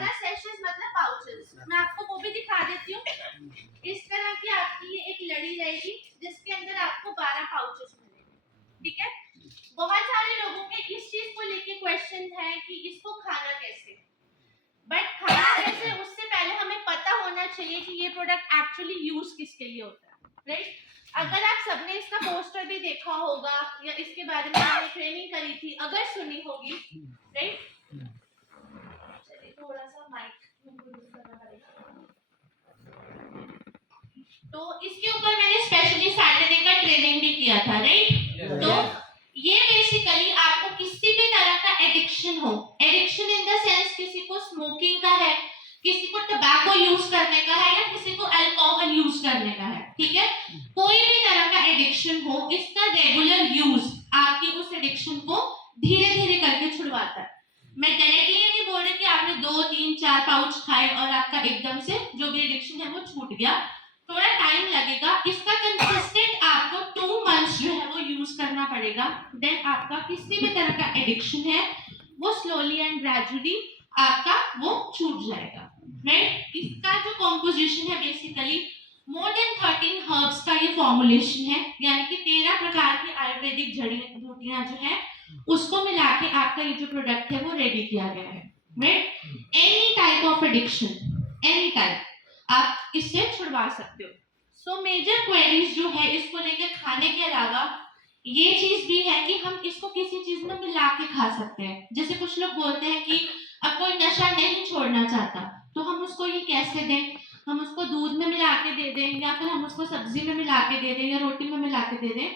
12 sessions मतलब pouches. मैं आपको वो भी दिखा देती हूँ। इस तरह की आपकी ये एक लड़ी रहेगी जिसके अंदर आपको 12 पाउचेस मिलेंगे, ठीक है। बहुत सारे लोगों के इस चीज को लेके क्वेश्चन है कि इसको खाना कैसे, बट खाना कैसे उससे पहले हमें पता होना चाहिए कि ये प्रोडक्ट एक्चुअली यूज किसके लिए होता है, राइट। अगर आप सबने इसका पोस्टर भी देखा होगा या इसके बारे में आपने ट्रेनिंग करी थी, अगर सुनी होगी, राइट। चलिए थोड़ा सा माइक करना पड़ेगा। तो इसके ऊपर मैंने स्पेशली सैटरडे का ट्रेनिंग भी किया था, राइट। तो ये बेसिकली आपको किसी भी तरह का एडिक्शन हो, एडिक्शन इन द सेंस किसी को स्मोकिंग का है, किसी को टबैको यूज करने का है या किसी को अल्कोहल यूज करने का है, ठीक है। कोई भी तरह का एडिक्शन हो, इसका रेगुलर यूज आपकी उस एडिक्शन को धीरे धीरे करके छुड़वाता है। मैं डायरेक्टली ये नहीं बोल रही कि आपने 2 3 4 पाउच खाए और आपका एकदम से जो भी एडिक्शन है वो छूट गया, थोड़ा टाइम लगेगा। इसका कंसिस्टेंट आपको 2 मंथ्स जो है वो यूज करना पड़ेगा, देन आपका किसी भी तरह का एडिक्शन है वो स्लोली एंड ग्रेजुअली आपका वो छूट जाएगा, राइट। इसका जो कॉम्पोजिशन है बेसिकली मोर देन 13 हर्ब्स का ये फॉर्मुलेशन है, यानी कि 13 प्रकार की आयुर्वेदिक जड़ी बूटियां जो है उसको मिला के आपका ये जो प्रोडक्ट है वो रेडी किया गया है, right. Any type of addiction, any type आप इससे छुड़वा सकते हो। सो मेजर क्वेरीज जो है इसको लेकर खाने के अलावा ये चीज भी है कि हम इसको किसी चीज में मिला के खा सकते हैं। जैसे कुछ लोग बोलते हैं कि अब कोई नशा नहीं छोड़ना चाहता तो हम उसको ये कैसे दें, हम उसको दूध में मिला के दे दें या फिर हम उसको सब्जी में मिला के दे दें या रोटी में मिला के दे दें।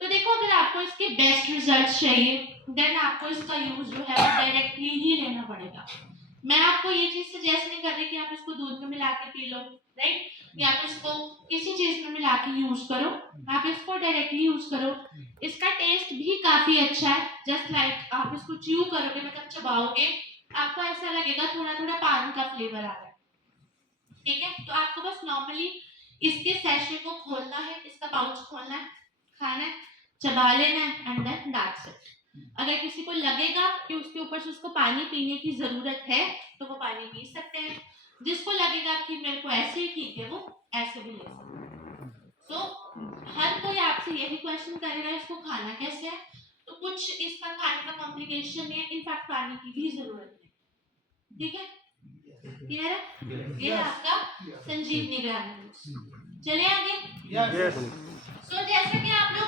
तो देखो अगर आपको इसके बेस्ट रिजल्ट चाहिए देन आपको इसका यूज जो है वो डायरेक्टली ही लेना पड़ेगा। मैं आपको ये चीज सजेस्ट नहीं कर रही कि आप इसको दूध में मिला के पी लो, राइट, या आप इसको किसी चीज में मिला के यूज करो, आप इसको डायरेक्टली यूज करो। इसका टेस्ट भी काफी अच्छा है, जस्ट लाइक आप इसको च्यू करोगे मतलब चबाओगे आपको ऐसा लगेगा थोड़ा थोड़ा पान का फ्लेवर आ रहा है, ठीक है। तो आपको बस नॉर्मली इसके सैशे को खोलना है, इसका पाउच खोलना है, खाना है, चबा लेना है एंड देन दैट्स इट। अगर किसी को लगेगा कि उसके ऊपर से उसको पानी पीने की जरूरत है तो वो पानी पी सकते हैं, जिसको लगेगा कि मेरे को ऐसे ही ठीक है वो ऐसे भी ले सकते हैं। सो हर कोई आपसे यही क्वेश्चन करेगा इसको खाना कैसे है, तो कुछ इसका खाने का कॉम्प्लिकेशन है, इनफैक्ट पानी की भी जरूरत है, ठीक है। क्लियर है? ये आपका संजीवनी ग्रामीण। चले आगे। सो जैसे कि आप लोग